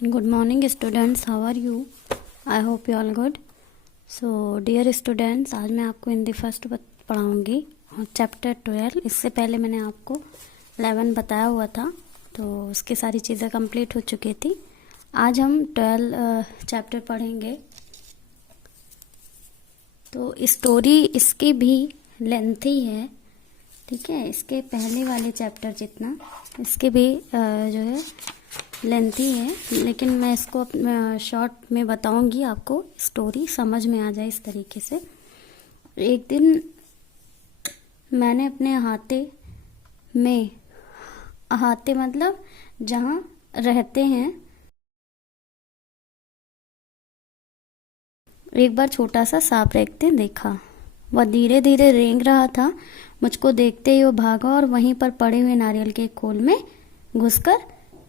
Good morning students, how are you? I hope you all good. So dear students, आज मैं आपको Hindi first पढ़ाऊँगी chapter 12। इससे पहले मैंने आपको 11 बताया हुआ था, तो उसकी सारी चीज़ें कंप्लीट हो चुकी थी। आज हम 12 चैप्टर पढ़ेंगे। तो स्टोरी इसकी भी लेंथी है, ठीक है। इसके पहले वाले चैप्टर जितना इसके भी जो है लेंथी है, लेकिन मैं इसको शॉर्ट में बताऊंगी, आपको स्टोरी समझ में आ जाए इस तरीके से। एक दिन मैंने अपने अहाते मतलब जहाँ रहते हैं, एक बार छोटा सा सांप रेंगते देखा। वह धीरे धीरे रेंग रहा था। मुझको देखते ही वो भागा और वहीं पर पड़े हुए नारियल के खोल में घुसकर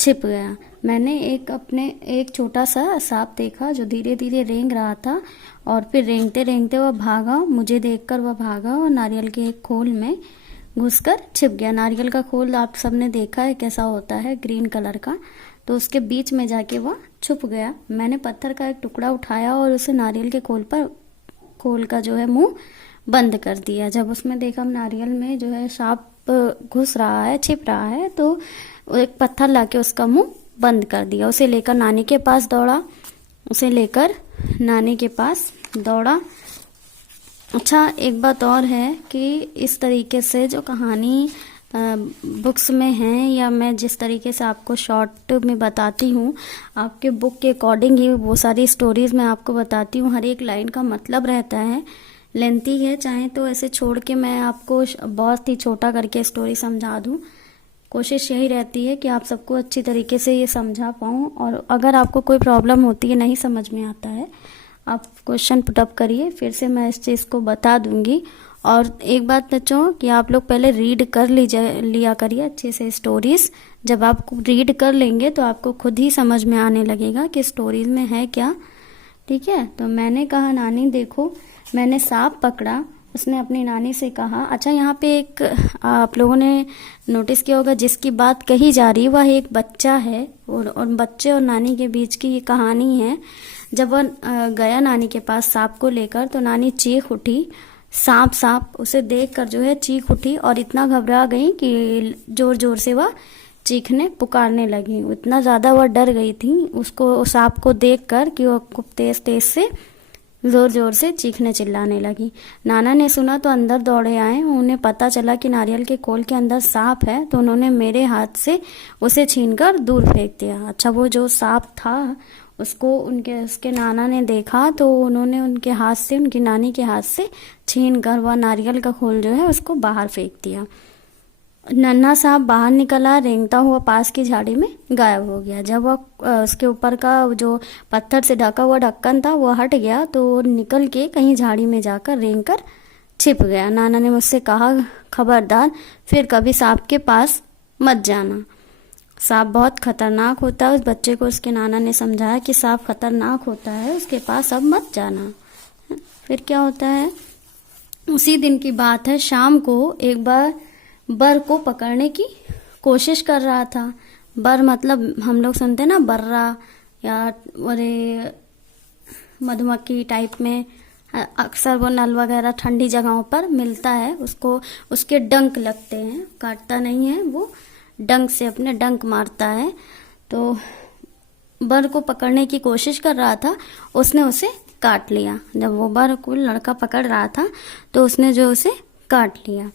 छिप गया। मैंने एक छोटा सा सांप देखा जो धीरे धीरे रेंग रहा था और फिर रेंगते रेंगते वह भागा। मुझे देखकर वह भागा और नारियल के एक खोल में घुसकर छिप गया। नारियल का खोल आप सबने देखा है कैसा होता है, ग्रीन कलर का। तो उसके बीच में जाके वह छुप गया। मैंने पत्थर का एक टुकड़ा उठाया और उसे नारियल के खोल का जो है मुंह बंद कर दिया। जब उसमें देखा नारियल में जो है सांप घुस रहा है, छिप रहा है, तो एक पत्थर लाके उसका मुंह बंद कर दिया। उसे लेकर नानी के पास दौड़ा। अच्छा, एक बात और है कि इस तरीके से जो कहानी बुक्स में है, या मैं जिस तरीके से आपको शॉर्ट में बताती हूँ, आपके बुक के अकॉर्डिंग ही वो सारी स्टोरीज मैं आपको बताती हूँ। हर एक लाइन का मतलब रहता है। लेंथी है, चाहे तो ऐसे छोड़ के मैं आपको बहुत ही छोटा करके स्टोरी समझा दूँ। कोशिश यही रहती है कि आप सबको अच्छी तरीके से ये समझा पाऊँ। और अगर आपको कोई प्रॉब्लम होती है, नहीं समझ में आता है, आप क्वेश्चन पुटअप करिए, फिर से मैं इस चीज़ को बता दूंगी। और एक बात बच्चों कि आप लोग पहले रीड कर लिया करिए अच्छे से स्टोरीज। जब आप रीड कर लेंगे तो आपको खुद ही समझ में आने लगेगा कि स्टोरीज में है क्या, ठीक है। तो मैंने कहा, नानी देखो मैंने सांप पकड़ा। उसने अपनी नानी से कहा। अच्छा, यहाँ पे एक आप लोगों ने नोटिस किया होगा, जिसकी बात कही जा रही है वह एक बच्चा है, और बच्चे और नानी के बीच की ये कहानी है। जब वह गया नानी के पास सांप को लेकर, तो नानी चीख उठी, सांप सांप। उसे देखकर जो है चीख उठी और इतना घबरा गई कि जोर जोर से वह पुकारने लगी। इतना ज़्यादा वह डर गई थी उसको सांप को देखकर कि वह खूब तेज तेज से जोर जोर से चीखने चिल्लाने लगी। नाना ने सुना तो अंदर दौड़े आए। उन्हें पता चला कि नारियल के खोल के अंदर सांप है, तो उन्होंने मेरे हाथ से उसे छीनकर दूर फेंक दिया। अच्छा, वो जो सांप था उसको उसके नाना ने देखा, तो उन्होंने उनकी नानी के हाथ से छीनकर वह नारियल का खोल जो है उसको बाहर फेंक दिया। नन्हा सांप बाहर निकला, रेंगता हुआ पास की झाड़ी में गायब हो गया। जब वह उसके ऊपर का जो पत्थर से ढका हुआ ढक्कन था वो हट गया, तो निकल के कहीं झाड़ी में जाकर रेंग कर छिप गया। नाना ने मुझसे कहा, खबरदार फिर कभी सांप के पास मत जाना, सांप बहुत खतरनाक होता है। उस बच्चे को उसके नाना ने समझाया कि सांप खतरनाक होता है, उसके पास अब मत जाना। फिर क्या होता है, उसी दिन की बात है, शाम को एक बार बर को पकड़ने की कोशिश कर रहा था। बर मतलब हम लोग सुनते हैं ना, बर्रा या अरे मधुमक्खी टाइप में, अक्सर वो नल वगैरह ठंडी जगहों पर मिलता है। उसके डंक लगते हैं, काटता नहीं है, वो डंक से अपने डंक मारता है। तो बर को पकड़ने की कोशिश कर रहा था, उसने उसे काट लिया। जब वो बर को लड़का पकड़ रहा था तो उसने जो उसे काट लिया।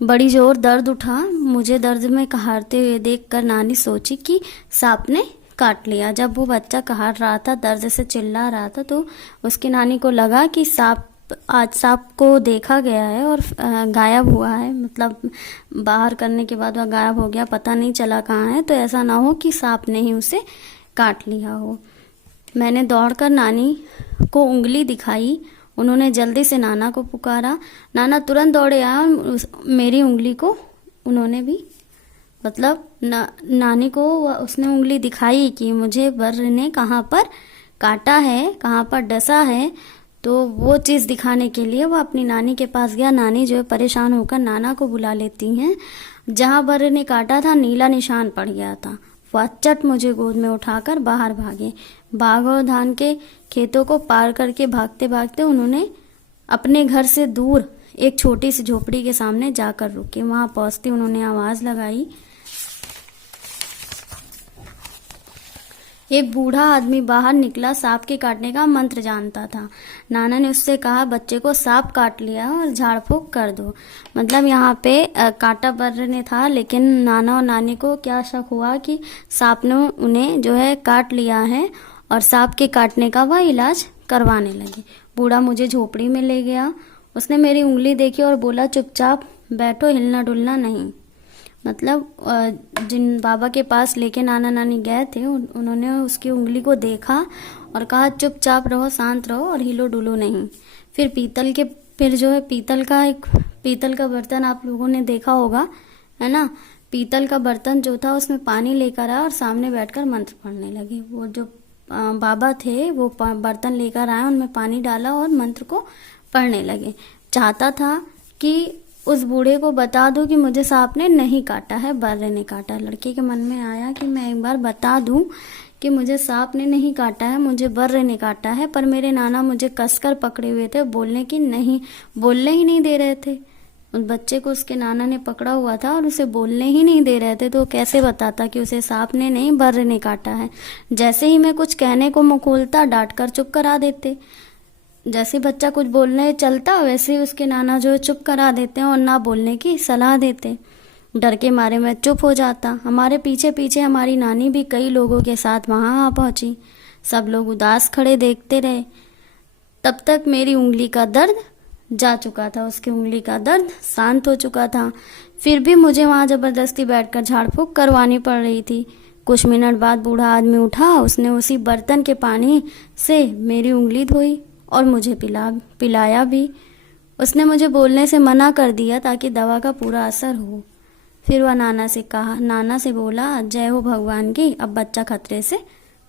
बड़ी जोर दर्द उठा। मुझे दर्द में कहारते हुए देखकर नानी सोची कि सांप ने काट लिया। जब वो बच्चा कहार रहा था, दर्द से चिल्ला रहा था, तो उसकी नानी को लगा कि आज सांप को देखा गया है और गायब हुआ है, मतलब बाहर करने के बाद वह गायब हो गया, पता नहीं चला कहाँ है। तो ऐसा ना हो कि सांप ने ही उसे काट लिया हो। मैंने दौड़कर नानी को उंगली दिखाई। उन्होंने जल्दी से नाना को पुकारा। नाना तुरंत दौड़े आए और मेरी उंगली को उन्होंने भी मतलब नानी को उसने उंगली दिखाई कि मुझे बर ने कहाँ पर काटा है, कहाँ पर डसा है। तो वो चीज़ दिखाने के लिए वो अपनी नानी के पास गया। नानी जो है परेशान होकर नाना को बुला लेती हैं। जहाँ बर ने काटा था नीला निशान पड़ गया था। वह चट मुझे गोद में उठाकर बाहर भागे। बाग और धान के खेतों को पार करके भागते भागते उन्होंने अपने घर से दूर एक छोटी सी झोपड़ी के सामने जाकर रुके। वहां पहुंचते उन्होंने आवाज लगाई। एक बूढ़ा आदमी बाहर निकला, सांप के काटने का मंत्र जानता था। नाना ने उससे कहा, बच्चे को सांप काट लिया और झाड़ फूक कर दो। मतलब यहाँ पे काटा बर्र ने था, लेकिन नाना और नानी को क्या शक हुआ कि सांप ने उन्हें जो है काट लिया है और सांप के काटने का वह इलाज करवाने लगे। बूढ़ा मुझे झोपड़ी में ले गया। उसने मेरी उंगली देखी और बोला, चुपचाप बैठो, हिलना डुलना नहीं। मतलब जिन बाबा के पास लेके नाना नानी गए थे उन्होंने उसकी उंगली को देखा और कहा, चुपचाप रहो, शांत रहो और हिलो डुलो नहीं। फिर जो है पीतल का बर्तन आप लोगों ने देखा होगा, है ना। पीतल का बर्तन जो था उसमें पानी लेकर आया और सामने बैठकर मंत्र पढ़ने लगे। वो जो बाबा थे वो बर्तन लेकर आए, उनमें पानी डाला और मंत्र को पढ़ने लगे। चाहता था कि उस बूढ़े को बता दूं कि मुझे सांप ने नहीं काटा है, बर्रे ने काटा। लड़के के मन में आया कि मैं एक बार बता दूं कि मुझे सांप ने नहीं काटा है, मुझे बर्रे ने काटा है। पर मेरे नाना मुझे कसकर पकड़े हुए थे, बोलने ही नहीं दे रहे थे। उस बच्चे को उसके नाना ने पकड़ा हुआ था और उसे बोलने ही नहीं दे रहे थे, तो कैसे बताता कि उसे सांप ने नहीं बर्रे ने काटा है। जैसे ही मैं कुछ कहने को मुंह खोलता, डांट कर चुप करा देते। जैसे बच्चा कुछ बोलने चलता वैसे ही उसके नाना जो है चुप करा देते हैं और ना बोलने की सलाह देते। डर के मारे मैं चुप हो जाता। हमारे पीछे पीछे हमारी नानी भी कई लोगों के साथ वहां आ पहुंची। सब लोग उदास खड़े देखते रहे। तब तक मेरी उंगली का दर्द जा चुका था, उसकी उंगली का दर्द शांत हो चुका था। फिर भी मुझे वहां जबरदस्ती बैठकर झाड़ फूक करवानी पड़ रही थी। कुछ मिनट बाद बूढ़ा आदमी उठा, उसने उसी बर्तन के पानी से मेरी उंगली धोई और मुझे पिलाया भी। उसने मुझे बोलने से मना कर दिया ताकि दवा का पूरा असर हो। फिर वह नाना से बोला, जय हो भगवान की, अब बच्चा खतरे से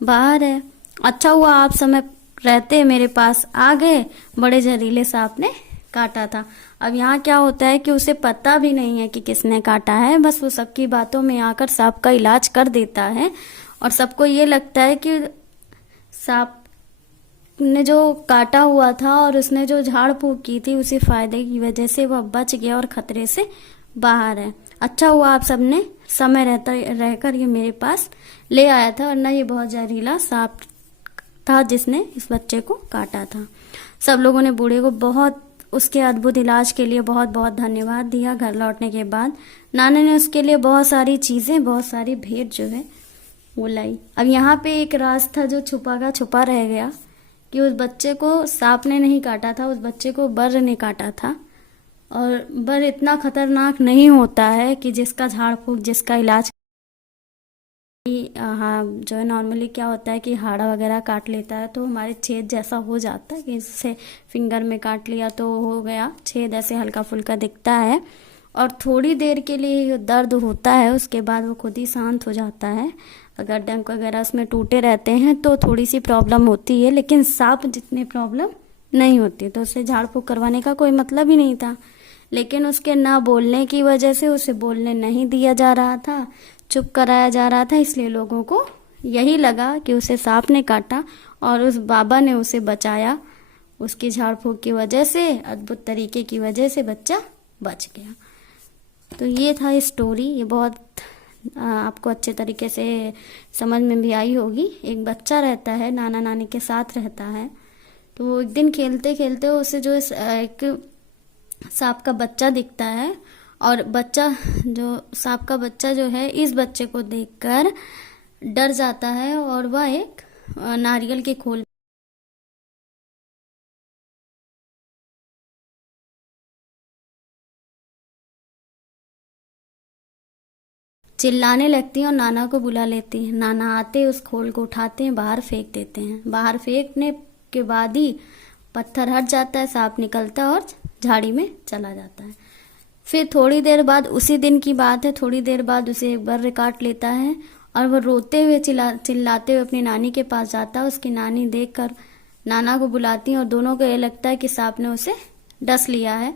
बाहर है। अच्छा हुआ आप समय रहते मेरे पास आ गए, बड़े जहरीले सांप ने काटा था। अब यहाँ क्या होता है कि उसे पता भी नहीं है कि किसने काटा है, बस वो सबकी बातों में आकर सांप का इलाज कर देता है और सबको ये लगता है कि सांप ने जो काटा हुआ था और उसने जो झाड़ फूक की थी उसी फायदे की वजह से वह बच गया और खतरे से बाहर है। अच्छा हुआ आप सबने समय रहकर ये मेरे पास ले आया था, वरना ये बहुत जहरीला सांप था जिसने इस बच्चे को काटा था। सब लोगों ने बूढ़े को उसके अद्भुत इलाज के लिए बहुत बहुत धन्यवाद दिया। घर लौटने के बाद नाना ने उसके लिए बहुत सारी चीजें, बहुत सारी भेंट जो है वो लाई। अब यहाँ पे एक राज था जो छुपा रह गया कि उस बच्चे को सांप ने नहीं काटा था, उस बच्चे को बर्र ने काटा था। और बर्र इतना खतरनाक नहीं होता है कि जिसका झाड़ फूक, जिसका इलाज हाँ जो है नॉर्मली क्या होता है कि हाड़ा वगैरह काट लेता है तो हमारे छेद जैसा हो जाता है कि इससे फिंगर में काट लिया तो हो गया छेद, ऐसे हल्का फुल्का दिखता है और थोड़ी देर के लिए दर्द होता है, उसके बाद वो खुद ही शांत हो जाता है। अगर डंक वगैरह उसमें टूटे रहते हैं तो थोड़ी सी प्रॉब्लम होती है, लेकिन सांप जितनी प्रॉब्लम नहीं होती। तो उसे झाड़ फूक करवाने का कोई मतलब ही नहीं था, लेकिन उसके ना बोलने की वजह से उसे बोलने नहीं दिया जा रहा था, चुप कराया जा रहा था। इसलिए लोगों को यही लगा कि उसे सांप ने काटा और उस बाबा ने उसे बचाया। उसकी झाड़ फूक की वजह से, अद्भुत तरीके की वजह से बच्चा बच गया। तो ये था स्टोरी। ये बहुत आपको अच्छे तरीके से समझ में भी आई होगी। एक बच्चा रहता है, नाना नानी के साथ रहता है, तो एक दिन खेलते खेलते उसे जो एक सांप का बच्चा दिखता है और सांप का बच्चा जो है इस बच्चे को देखकर डर जाता है और वह एक नारियल के खोल चिल्लाने लगती है और नाना को बुला लेती है। नाना आते उस खोल को उठाते हैं, बाहर फेंक देते हैं। बाहर फेंकने के बाद ही पत्थर हट जाता है, सांप निकलता है और झाड़ी में चला जाता है। फिर थोड़ी देर बाद, उसी दिन की बात है, थोड़ी देर बाद उसे एक बर्र काट लेता है और वह रोते हुए चिल्लाते हुए अपनी नानी के पास जाता है। उसकी नानी देखकर नाना को बुलाती है और दोनों को ये लगता है कि सांप ने उसे डस लिया है।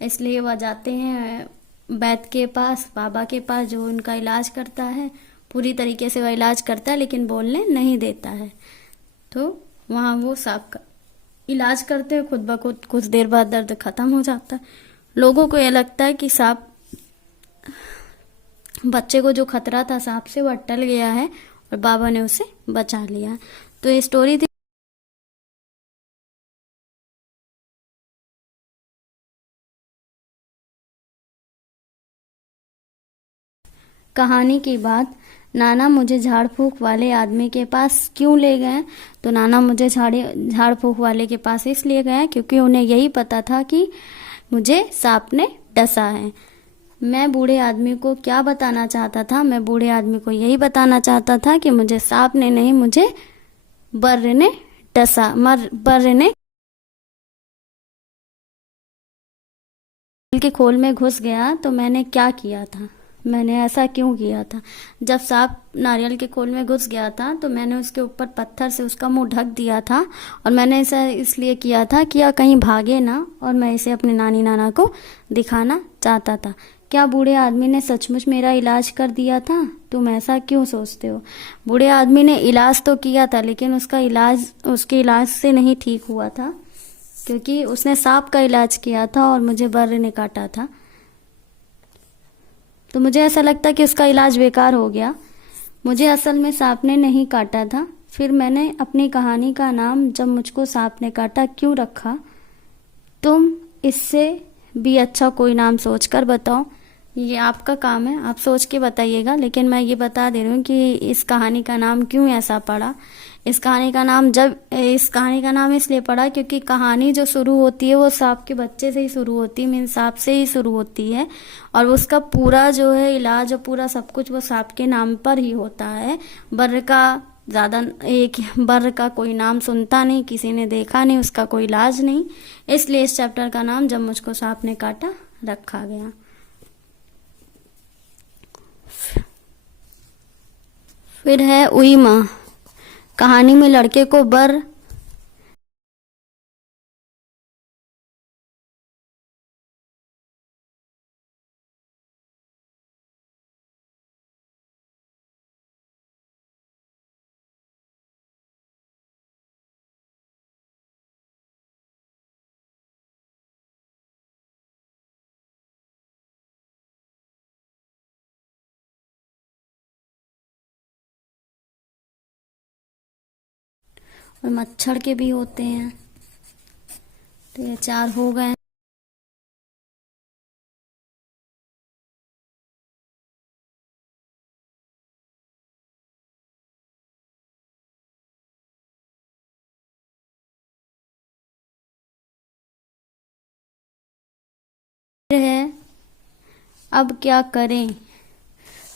इसलिए वह जाते हैं वैद्य के पास, बाबा के पास जो उनका इलाज करता है। पूरी तरीके से वह इलाज करता है लेकिन बोलने नहीं देता है। तो वहाँ वो सांप का इलाज करते हैं, खुद ब खुद कुछ देर बाद दर्द खत्म हो जाता है। लोगों को ये लगता है कि सांप, बच्चे को जो खतरा था सांप से वह टल गया है और बाबा ने उसे बचा लिया। तो ये स्टोरी थी। कहानी की बात, नाना मुझे झाड़ फूक वाले आदमी के पास क्यों ले गए? तो नाना मुझे झाड़ फूक वाले के पास इसलिए गए क्योंकि उन्हें यही पता था कि मुझे सांप ने डसा है। मैं बूढ़े आदमी को क्या बताना चाहता था? मैं बूढ़े आदमी को यही बताना चाहता था कि मुझे सांप ने नहीं, मुझे बर्र ने डसा। बर्र ने के खोल में घुस गया। तो मैंने क्या किया था? मैंने ऐसा क्यों किया था? जब सांप नारियल के खोल में घुस गया था तो मैंने उसके ऊपर पत्थर से उसका मुंह ढक दिया था, और मैंने ऐसा इसलिए किया था कि यह कहीं भागे ना, और मैं इसे अपने नानी नाना को दिखाना चाहता था। क्या बूढ़े आदमी ने सचमुच मेरा इलाज कर दिया था? तुम ऐसा क्यों सोचते हो? बूढ़े आदमी ने इलाज तो किया था लेकिन उसके इलाज से नहीं ठीक हुआ था, क्योंकि उसने सांप का इलाज किया था और मुझे बर्र ने काटा था। तो मुझे ऐसा लगता कि उसका इलाज बेकार हो गया। मुझे असल में सांप ने नहीं काटा था। फिर मैंने अपनी कहानी का नाम जब मुझको सांप ने काटा क्यों रखा? तुम इससे भी अच्छा कोई नाम सोचकर बताओ। ये आपका काम है, आप सोच के बताइएगा, लेकिन मैं ये बता दे रही हूँ कि इस कहानी का नाम क्यों ऐसा पड़ा। इस कहानी का नाम इसलिए पड़ा क्योंकि कहानी जो शुरू होती है वो सांप के बच्चे से ही शुरू होती है, मीन सांप से ही शुरू होती है, और उसका पूरा जो है इलाज और पूरा सब कुछ वो सांप के नाम पर ही होता है। बर्र का कोई नाम सुनता नहीं, किसी ने देखा नहीं, उसका कोई इलाज नहीं, इसलिए इस चैप्टर का नाम जब मुझको सांप ने काटा रखा गया। फिर है उई माँ। कहानी में लड़के को बर और मच्छर के भी होते हैं। तो ये 4 हो गए। है अब क्या करें?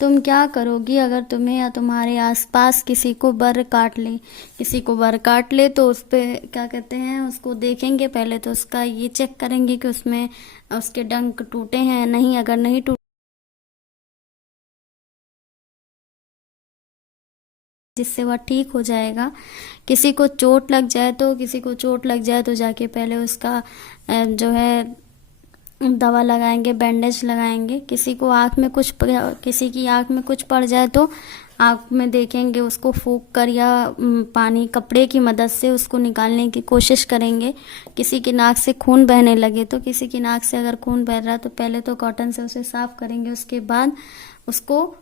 तुम क्या करोगी अगर तुम्हें या तुम्हारे आसपास किसी को बर काट ले? तो उस पे क्या कहते हैं, उसको देखेंगे पहले, तो उसका ये चेक करेंगे कि उसमें उसके डंक टूटे हैं नहीं। अगर नहीं टूटे जिससे वह ठीक हो जाएगा। किसी को चोट लग जाए तो जाके पहले उसका जो है दवा लगाएंगे, बैंडेज लगाएंगे। किसी की आँख में कुछ पड़ जाए तो आँख में देखेंगे, उसको फूंक कर या पानी कपड़े की मदद से उसको निकालने की कोशिश करेंगे। किसी की नाक से खून बहने लगे तो किसी की नाक से अगर खून बह रहा है तो पहले तो कॉटन से उसे साफ करेंगे, उसके बाद उसको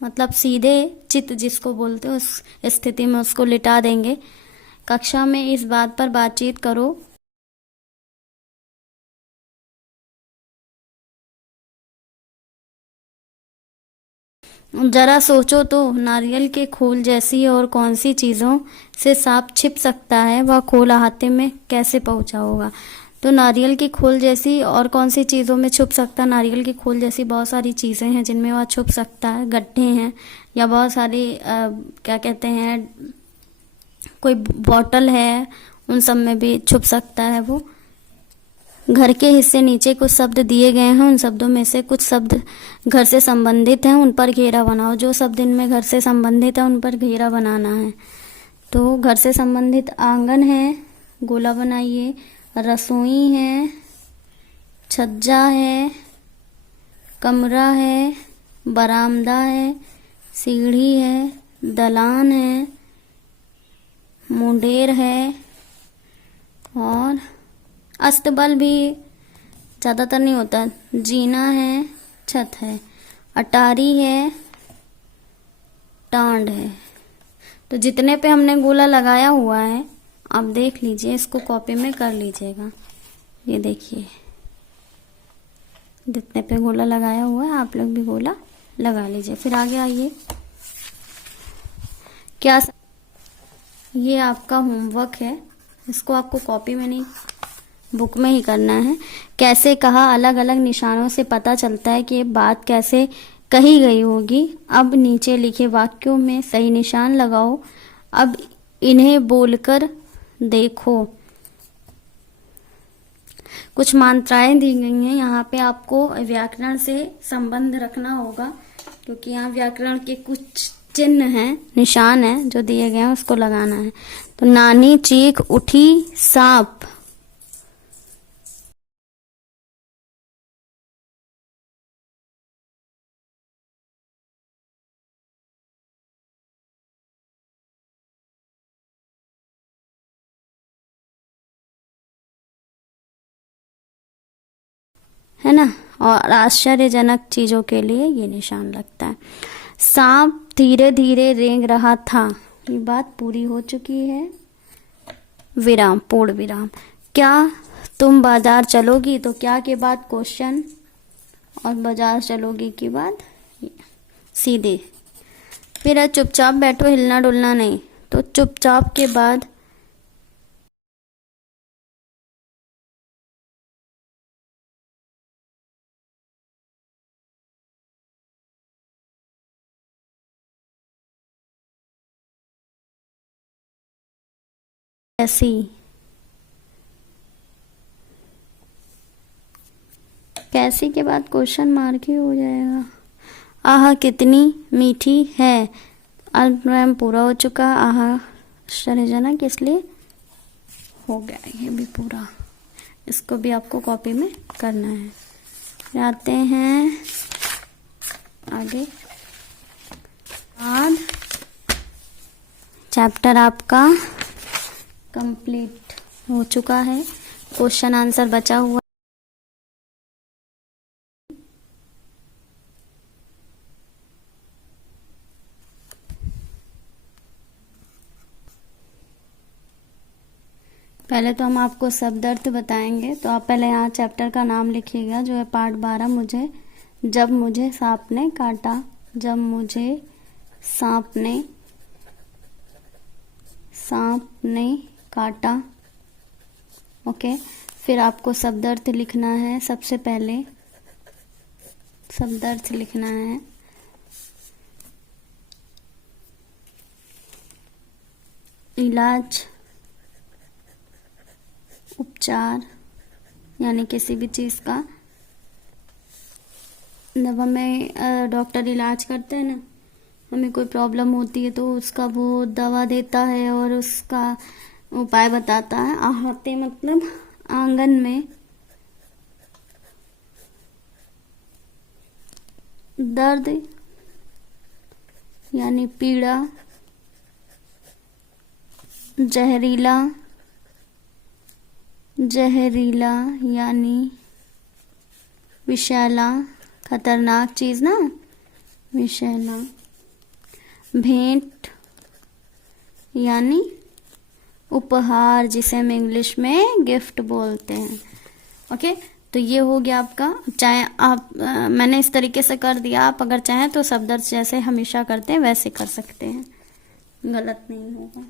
मतलब सीधे चित जिसको बोलते हैं उस स्थिति में उसको लिटा देंगे। कक्षा में इस बात पर बातचीत करो। जरा सोचो तो, नारियल के खोल जैसी और कौन सी चीज़ों से सांप छिप सकता है? वह खोल अहाते में कैसे पहुंचा होगा? तो नारियल के खोल जैसी और कौन सी चीज़ों में छुप सकता है? नारियल के खोल जैसी बहुत सारी चीज़ें हैं जिनमें वह छुप सकता है। गड्ढे हैं या बहुत सारी क्या कहते हैं, कोई बॉटल है, उन सब में भी छुप सकता है वो। घर के हिस्से नीचे कुछ शब्द दिए गए हैं, उन शब्दों में से कुछ शब्द घर से संबंधित हैं, उन पर घेरा बनाओ। जो शब्द इनमें घर से संबंधित है उन पर घेरा बनाना है। तो घर से संबंधित आंगन है, गोला बनाइए। रसोई है, छज्जा है, कमरा है, बरामदा है, सीढ़ी है, दलान है, मुंडेर है और अस्तबल भी ज़्यादातर नहीं होता, जीना है, छत है, अटारी है, टांड है। तो जितने पे हमने गोला लगाया हुआ है आप देख लीजिए, इसको कॉपी में कर लीजिएगा। ये देखिए जितने पे गोला लगाया हुआ है आप लोग भी गोला लगा लीजिए। फिर आगे आइए, क्या ये आपका होमवर्क है, इसको आपको कॉपी में नहीं बुक में ही करना है। कैसे कहा, अलग अलग निशानों से पता चलता है कि ये बात कैसे कही गई होगी। अब नीचे लिखे वाक्यों में सही निशान लगाओ। अब इन्हें बोलकर देखो। कुछ मात्राएं दी गई हैं, यहाँ पे आपको व्याकरण से संबंध रखना होगा क्योंकि यहाँ व्याकरण के कुछ चिन्ह हैं, निशान हैं जो दिए गए हैं, उसको लगाना है। तो नानी चीख उठी, सांप। है ना, और आश्चर्यजनक चीजों के लिए ये निशान लगता है। सांप धीरे धीरे रेंग रहा था, ये बात पूरी हो चुकी है। विराम, पूर्ण विराम। क्या तुम बाजार चलोगी, तो क्या के बाद क्वेश्चन और बाजार चलोगी के बाद सीधे। फिर चुपचाप बैठो, हिलना डुलना नहीं, तो चुपचाप के बाद कैसी, कैसी के बाद क्वेश्चन मार्क ही हो जाएगा। आह कितनी मीठी है, अल्पविराम पूरा हो चुका। आह आश्चर्यजनक इसलिए हो गया ये भी पूरा, इसको भी आपको कॉपी में करना है। फिर आते हैं आगे, आज चैप्टर आपका कंप्लीट हो चुका है। क्वेश्चन आंसर बचा हुआ, पहले तो हम आपको शब्द अर्थ बताएंगे। तो आप पहले यहाँ चैप्टर का नाम लिखिएगा जो है पाठ 12, मुझे जब मुझे सांप ने काटा। जब मुझे सांप ने काटा। ओके, फिर आपको शब्द अर्थ लिखना है। सबसे पहले शब्द अर्थ लिखना है इलाज, उपचार, यानी किसी भी चीज का जब हमें डॉक्टर इलाज करते हैं ना, हमें कोई प्रॉब्लम होती है तो उसका वो दवा देता है और उसका उपाय बताता है। आहते मतलब आंगन में, दर्द यानी पीड़ा, जहरीला यानी विषैला, खतरनाक चीज ना, विषैला। भेंट यानी उपहार, जिसे हम इंग्लिश में गिफ्ट बोलते हैं। ओके, तो ये हो गया आपका। चाहे आप मैंने इस तरीके से कर दिया, आप अगर चाहें तो शब्द अर्थ जैसे हमेशा करते हैं वैसे कर सकते हैं, गलत नहीं होगा।